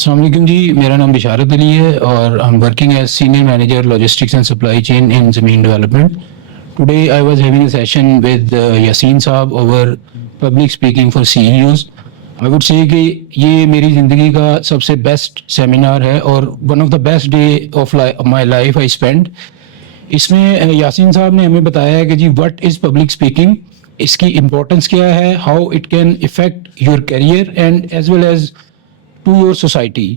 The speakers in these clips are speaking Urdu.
السلام علیکم جی، میرا نام بشارت علی ہے اور I am working as senior manager logistics and supply chain in Zameen development. Today I was having a session with Yasin صاحب over public speaking for C E Os. I would say کہ یہ میری زندگی کا سب سے بیسٹ سیمینار ہے اور one of the best day of my life I spend. اس میں یاسین صاحب نے ہمیں بتایا ہے کہ جی وٹ از پبلک اسپیکنگ، اس کی امپورٹنس کیا ہے، how it can affect your career and as well as to your society.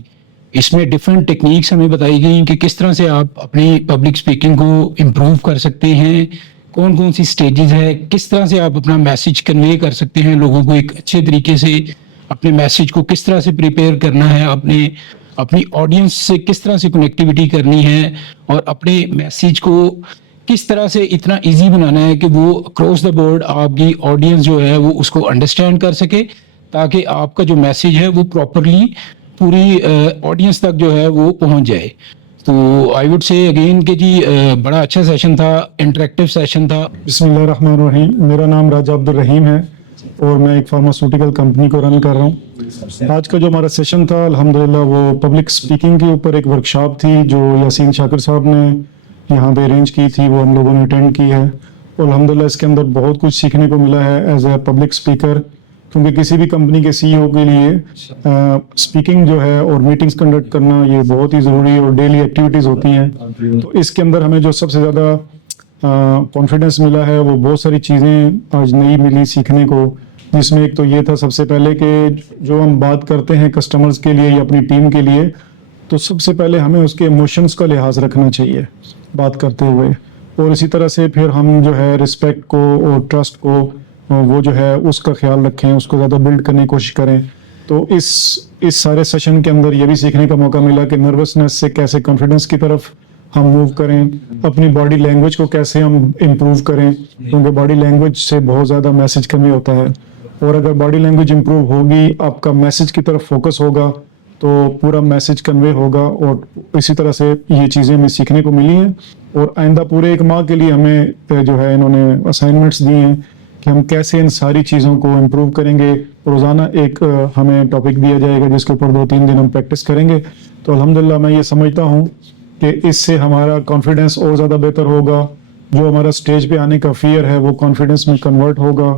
اس میں ڈفرینٹ ٹیکنیکس ہمیں بتائی گئیں کہ کس طرح سے آپ اپنی پبلک اسپیکنگ کو امپروو کر سکتے ہیں، کون کون سی اسٹیجز ہے، کس طرح سے آپ اپنا میسج کنوے کر سکتے ہیں لوگوں کو ایک اچھے طریقے سے، اپنے میسج کو کس طرح سے پریپیئر کرنا ہے، اپنی آڈینس سے کس طرح سے کنیکٹیوٹی کرنی ہے اور اپنے میسج کو کس طرح سے اتنا ایزی بنانا ہے کہ وہ اکراس دا بورڈ آپ کی آڈینس جو ہے وہ اس کو انڈرسٹینڈ کر سکے، تاکہ آپ کا جو میسج ہے وہ پراپرلی پوری آڈینس تک جو ہے وہ پہنچ جائے. تو آئی وڈ سے اگین کہ جی بڑا اچھا سیشن تھا، انٹریکٹیو سیشن تھا. بسم اللہ الرحمن الرحیم. میرا نام راجہ عبدالرحیم ہے اور میں ایک فارماسیوٹیکل کمپنی کو رن کر رہا ہوں. آج کا جو ہمارا سیشن تھا الحمدللہ وہ پبلک سپیکنگ کے اوپر ایک ورکشاپ تھی جو یاسین شاکر صاحب نے یہاں پہ ارینج کی تھی، وہ ہم لوگوں نے اٹینڈ کی ہے. اور الحمدللہ اس کے اندر بہت کچھ سیکھنے کو ملا ہے ایز اے پبلک سپیکر، کیونکہ کسی بھی کمپنی کے سی ای او کے لیے سپیکنگ جو ہے اور میٹنگز کنڈکٹ کرنا یہ بہت ہی ضروری اور ڈیلی ایکٹیویٹیز ہوتی ہیں. تو اس کے اندر ہمیں جو سب سے زیادہ کانفیڈنس ملا ہے وہ بہت ساری چیزیں آج نئی ملی سیکھنے کو، جس میں ایک تو یہ تھا سب سے پہلے کہ جو ہم بات کرتے ہیں کسٹمرز کے لیے یا اپنی ٹیم کے لیے، تو سب سے پہلے ہمیں اس کے ایموشنز کا لحاظ رکھنا چاہیے بات کرتے ہوئے، اور اسی طرح سے پھر ہم جو ہے رسپیکٹ کو اور ٹرسٹ کو وہ جو ہے اس کا خیال رکھیں، اس کو زیادہ بلڈ کرنے کی کوشش کریں. تو اس سارے سیشن کے اندر یہ بھی سیکھنے کا موقع ملا کہ نروسنس سے کیسے کانفیڈنس کی طرف ہم موو کریں، اپنی باڈی لینگویج کو کیسے ہم امپروو کریں، کیونکہ باڈی لینگویج سے بہت زیادہ میسج کنوے ہوتا ہے. اور اگر باڈی لینگویج امپروو ہوگی، آپ کا میسج کی طرف فوکس ہوگا تو پورا میسج کنوے ہوگا. اور اسی طرح سے یہ چیزیں ہمیں سیکھنے کو ملی ہیں. اور آئندہ پورے ایک ماہ کے لیے ہمیں جو ہے انہوں نے اسائنمنٹس دی ہیں کہ ہم کیسے ان ساری چیزوں کو امپروو کریں گے. روزانہ ایک ہمیں ٹاپک دیا جائے گا جس کے اوپر 2-3 دن ہم پریکٹس کریں گے. تو الحمدللہ میں یہ سمجھتا ہوں کہ اس سے ہمارا کانفیڈنس اور زیادہ بہتر ہوگا، جو ہمارا اسٹیج پہ آنے کا فیئر ہے وہ کانفیڈنس میں کنورٹ ہوگا،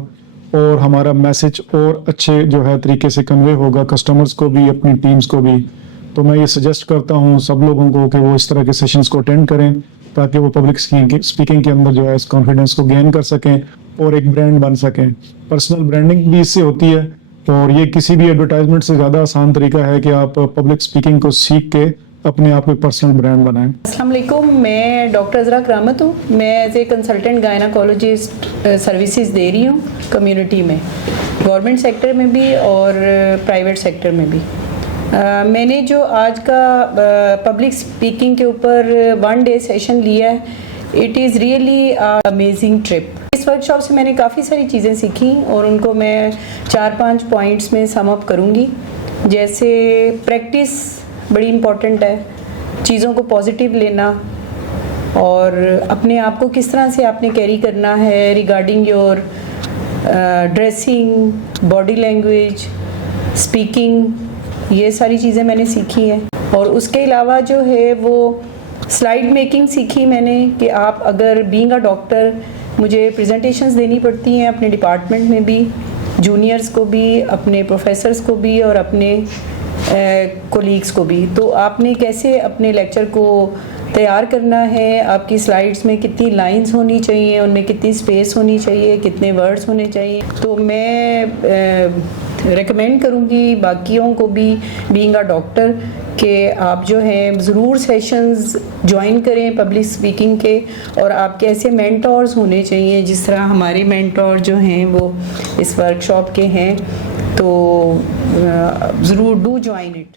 اور ہمارا میسج اور اچھے جو ہے طریقے سے کنوے ہوگا کسٹمرز کو بھی، اپنی ٹیمز کو بھی. تو میں یہ سجیسٹ کرتا ہوں سب لوگوں کو کہ وہ اس طرح کے سیشنز کو اٹینڈ کریں تاکہ وہ پبلک اسپیکنگ کے اندر جو ہے اس کانفیڈنس کو گین کر سکیں اور ایک برانڈ بن سکیں. پرسنل برانڈنگ بھی اس سے ہوتی ہے، اور یہ کسی بھی ایڈورٹائزمنٹ سے زیادہ آسان طریقہ ہے کہ آپ پبلک اسپیکنگ کو سیکھ کے اپنے آپ کو پرسنل برانڈ بنائیں. السلام علیکم، میں ڈاکٹر عذرا کرامت ہوں. میں as a consultant gynaecologist services دے رہی ہوں کمیونٹی میں، گورنمنٹ سیکٹر میں بھی اور پرائیویٹ سیکٹر میں بھی. میں نے جو آج کا پبلک اسپیکنگ کے اوپر 1 ڈے سیشن لیا ہے، it is really amazing trip. اس ورک شاپ سے میں نے کافی ساری چیزیں سیکھی اور ان کو میں 4-5 پوائنٹس میں سم اپ کروں گی. جیسے پریکٹس بڑی امپورٹنٹ ہے، چیزوں کو پازیٹیو لینا، اور اپنے آپ کو کس طرح سے آپ نے کیری کرنا ہے regarding your dressing, body language, speaking, یہ ساری چیزیں میں نے سیکھی ہیں. اور اس کے علاوہ جو ہے وہ سلائیڈ میکنگ سیکھی میں نے کہ آپ اگر بینگ اے ڈاکٹر مجھے پریزنٹیشنز دینی پڑتی ہیں اپنے ڈپارٹمنٹ میں بھی، جونیئرز کو بھی، اپنے پروفیسرز کو بھی اور اپنے کولیگز کو بھی. تو آپ نے کیسے اپنے لیکچر کو تیار کرنا ہے، آپ کی سلائیڈز میں کتنی لائنز ہونی چاہیے، ان میں کتنی سپیس ہونی چاہیے، کتنے ورڈز ہونے چاہیے. تو میں ریکمینڈ کروں گی باقیوں کو بھی بینگ اے ڈاکٹر کہ آپ جو ہیں ضرور سیشنز جوائن کریں پبلک اسپیکنگ کے. اور آپ کے ایسے مینٹورز ہونے چاہیے جس طرح ہمارے مینٹور جو ہیں وہ اس ورک شاپ کے ہیں. تو ضرور ڈو جوائن اٹ.